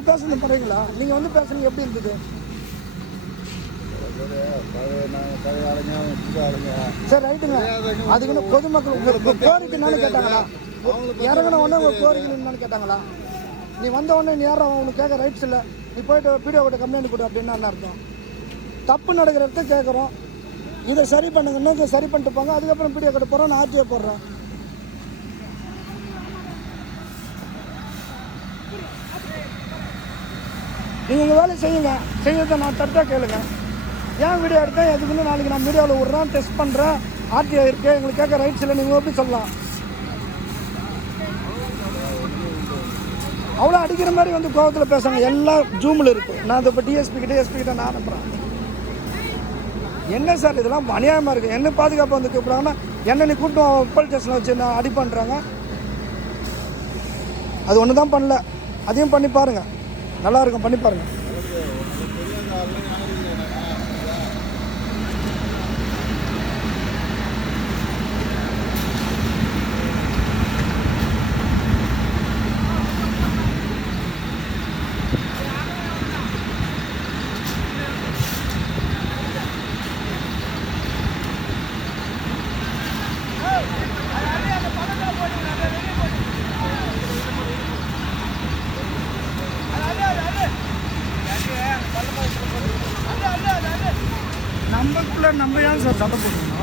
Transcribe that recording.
அவங்க பேசுறது பண்ணுறீங்களா? நீங்கள் வந்து பேசுறீங்க எப்படி இருக்குது? சரி ரைட்டுங்க. அதுக்குன்னு பொதுமக்கள் உங்களுக்கு கோரிக்கை என்னன்னு கேட்டாங்களா? இறங்கின உடனே உங்கள் கோரிக்கை என்னன்னு கேட்டாங்களா? நீ வந்த உடனே நீ யாரும் அவனுக்கு கேட்க ரைட்ஸ் இல்லை, நீ போய்ட்டு வீடியோ கிட்ட கம்ப்ளைண்ட் கொடு அப்படின்னா என்ன அர்த்தம்? தப்பு நடக்கிற இடத்த கேட்குறோம், இதை சரி பண்ணுங்கன்னா இதை சரி பண்ணிட்டு போங்க, அதுக்கப்புறம் வீடியோ கிட்ட போகிறோம், நான் ஆர்டிஓ போடுறேன். நீங்கள் உங்கள் வேலையை செய்யுங்க, செய்யறதை நான் தட்டாக கேளுங்க. ஏன் வீடியோ எடுத்தேன் எதுக்குன்னு நாளைக்கு நான் வீடியோவில் விட்றேன், டெஸ்ட் பண்ணுறேன், ஆர்டிஓ இருக்குது, எங்களுக்கு கேட்க ரைட்ஸ் இல்லை, நீங்கள் எப்படி சொல்லலாம்? அவ்வளோ அடிக்கிற மாதிரி வந்து கோவத்தில் பேசுகிறாங்க, எல்லாம் ஜூமில் இருக்குது. நான் இப்போ டிஎஸ்பி கிட்ட நான் அனுப்புகிறேன். என்ன சார் இதெல்லாம் அநியாயமாக இருக்குது? என்ன பாதுகாப்பு வந்து கூப்பிட்றாங்கன்னா என்ன நீ கூப்பிட்டு போலீஸ் ஸ்டேஷனில் வச்சு நான் அடி பண்ணுறாங்க. அது ஒன்று தான் பண்ணல, அதையும் பண்ணி பாருங்கள், நல்லாயிருக்கும், பண்ணி பாருங்கள். நம்ம ஏன் சார் சண்டை போடணும்?